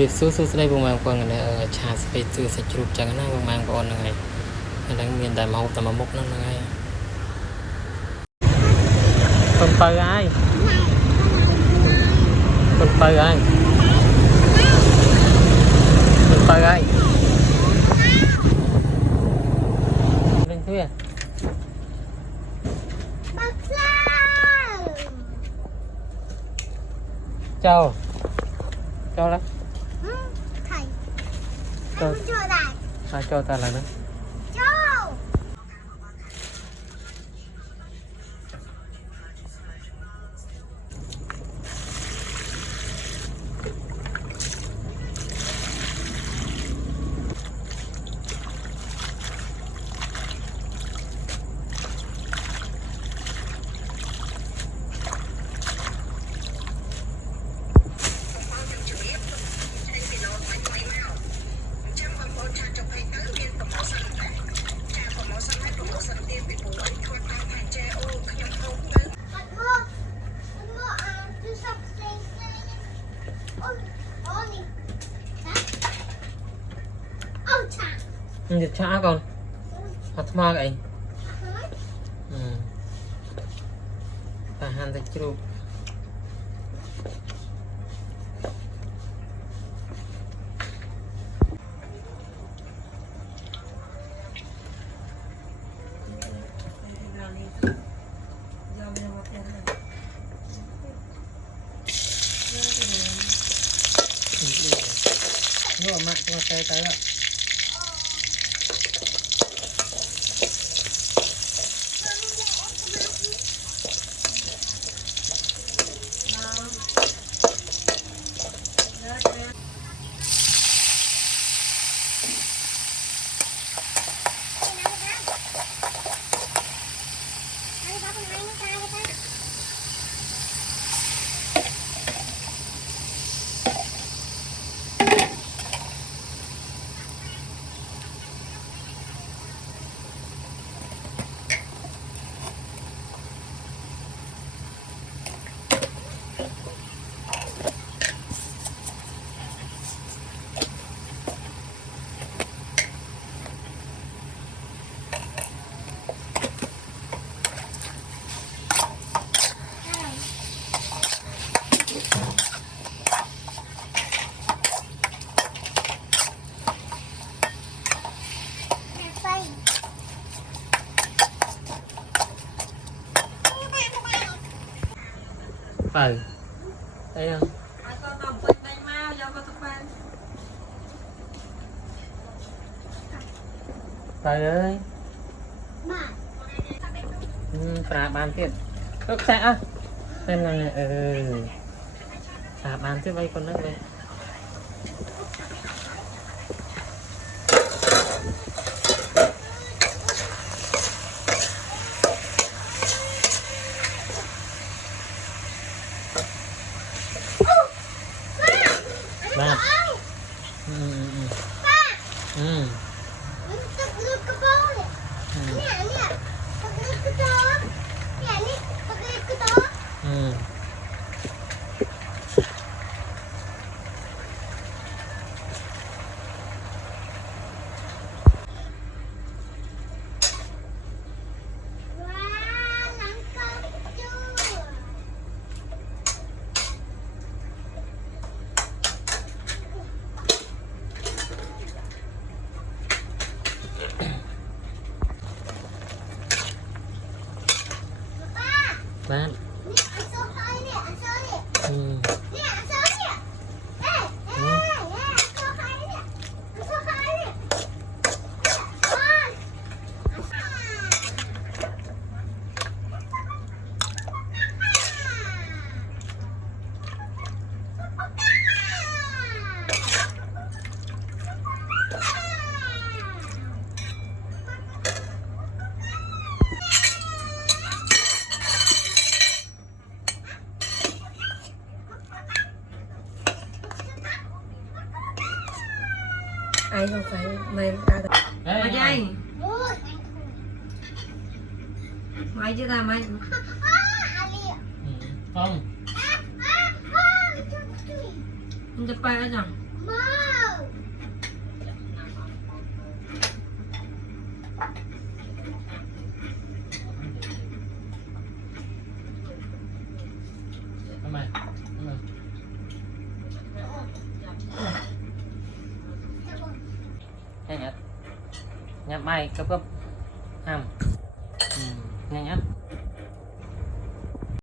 รีบสู้ๆได้บางบางคนกันเลยชาสไปซื้อใส่จุกจากนั้นบางบางคนยังไงอะไรเมียนแต่มาแต่มามุกนั่นยังไงคนไปไอ้คนไปไอ้คนไปไอ้เล่นเพื่อเจ้าแล้วเจ้าเจ้าตาอะไรนะหยุดช้าก่อนหัดมาไอ้ตาหันตะจุกโย่มาตัวเตยอ่ะไปได้ยังไปเลยปลาบานเทียดก็แซะเป็นไงปลาบานเทียดไว้คนนั้นเลยบ้านตักเลือกกระเป๋าเนี่ยตักเลือกกระจกนี่ตักเลือกกระจกว้าหลังกระจกบ้านเนี่ยอันโซ่ไทยเนี่ยอันโซ่เนี่ยเนี่ยอันโซ่เนี่ยอันโซ่ไทยเนี่ยอันโซ่ไทยเนี่ยai không phải mày ra được mày dây mày chứ ra mày không không chụp bài ở chẳng ทำไมnhanh nhặt nhặt bay cấp cấp ham nhanh nhặt